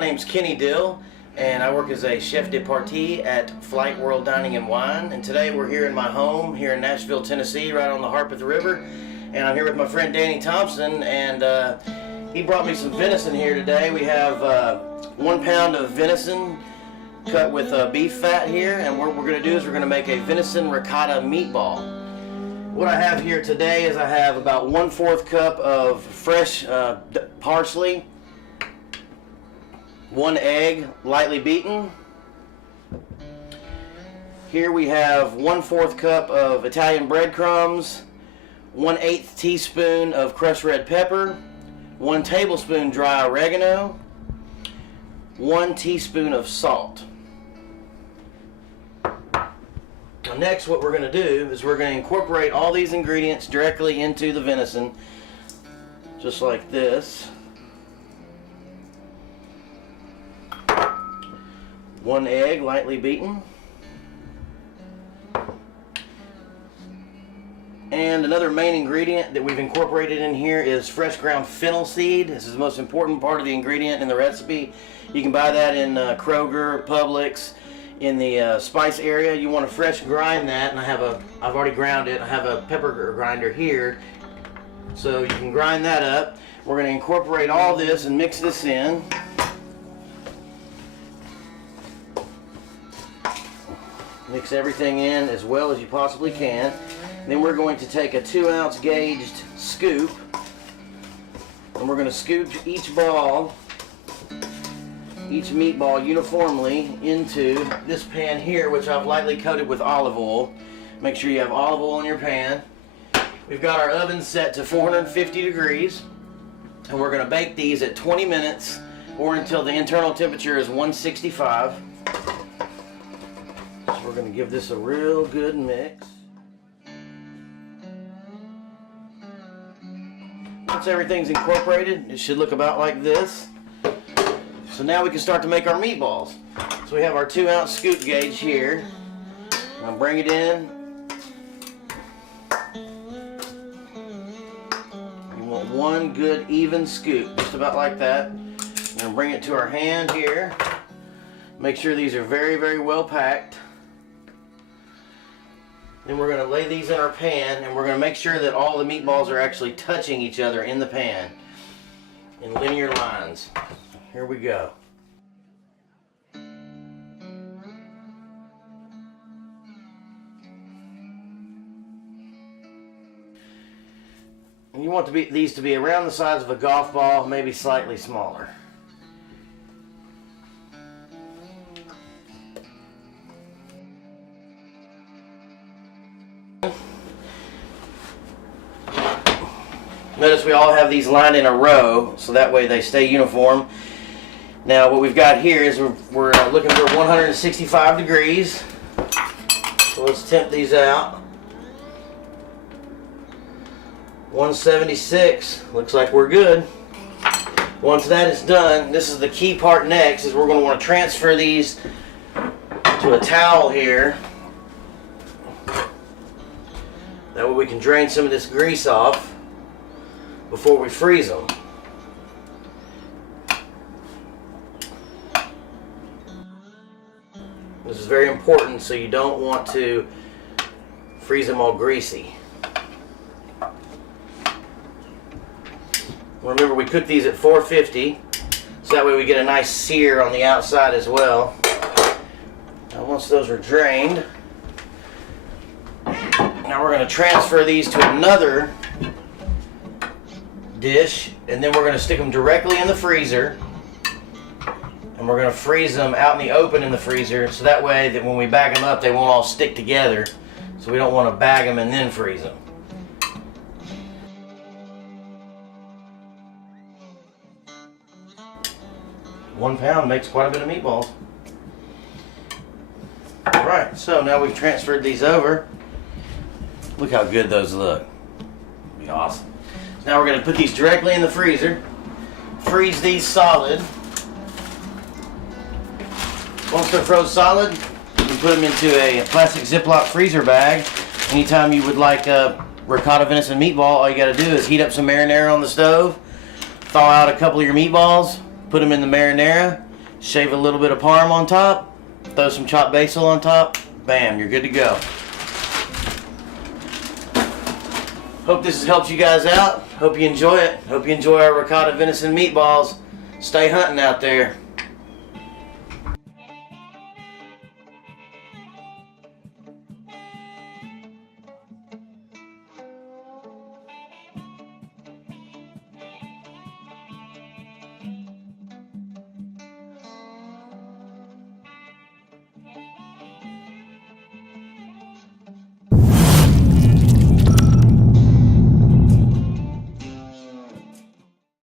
My name's Kenny Dill, and I work as a chef de partie at Flight World Dining and Wine. And today we're here in my home here in Nashville, Tennessee, right on the Harpeth River. And I'm here with my friend Danny Thompson, and he brought me some venison here today. We have 1 pound of venison cut with beef fat here, and what we're going to do is we're going to make a venison ricotta meatball. What I have here today is I have about 1/4 cup of fresh parsley, 1 egg lightly beaten. Here we have 1/4 cup of Italian breadcrumbs, 1/8 teaspoon of crushed red pepper, 1 tablespoon dry oregano, 1 teaspoon of salt. Now next, what we're going to do is we're going to incorporate all these ingredients directly into the venison, just like this. 1 egg lightly beaten. And another main ingredient that we've incorporated in here is fresh ground fennel seed. This is the most important part of the ingredient in the recipe. You can buy that in Kroger, Publix, in the spice area. You want to fresh grind that, and I've already ground it. I have a pepper grinder here, so you can grind that up. We're going to incorporate all this and mix this in. Mix everything in as well as you possibly can. Then we're going to take a 2-ounce gauged scoop, and we're going to scoop each meatball uniformly into this pan here, which I've lightly coated with olive oil. Make sure you have olive oil in your pan. We've got our oven set to 450 degrees, and we're going to bake these at 20 minutes or until the internal temperature is 165. So we're going to give this a real good mix. Once everything's incorporated, it should look about like this. So now we can start to make our meatballs. So we have our 2-ounce scoop gauge here. I'll bring it in. You want 1 good even scoop, just about like that. We're going to bring it to our hand here. Make sure these are very, very well packed. Then we're going to lay these in our pan, and we're going to make sure that all the meatballs are actually touching each other in the pan in linear lines. Here we go. And you want these to be around the size of a golf ball, maybe slightly smaller. Notice we all have these lined in a row, so that way they stay uniform. Now what we've got here is we're looking for 165 degrees. So let's temp these out. 176, looks like we're good. Once that is done, this is the key part next, is we're going to want to transfer these to a towel here. That way we can drain some of this grease off before we freeze them. This is very important, so you don't want to freeze them all greasy. Remember, we cook these at 450, so that way we get a nice sear on the outside as well. Now once those are drained, now we're going to transfer these to another dish, and then we're going to stick them directly in the freezer, and we're going to freeze them out in the open in the freezer, so that way that when we bag them up they won't all stick together. So we don't want to bag them and then freeze them. One pound makes quite a bit of meatballs. Alright, so now we've transferred these over. Look how good those look. It'll be awesome. Now we're going to put these directly in the freezer. Freeze these solid. Once they're frozen solid, you can put them into a plastic Ziploc freezer bag. Anytime you would like a ricotta venison meatball, all you got to do is heat up some marinara on the stove, thaw out a couple of your meatballs, put them in the marinara, Shave a little bit of parm on top, throw some chopped basil on top, bam, you're good to go. Hope this has helped you guys out. Hope you enjoy it. Hope you enjoy our ricotta venison meatballs. Stay hunting out there.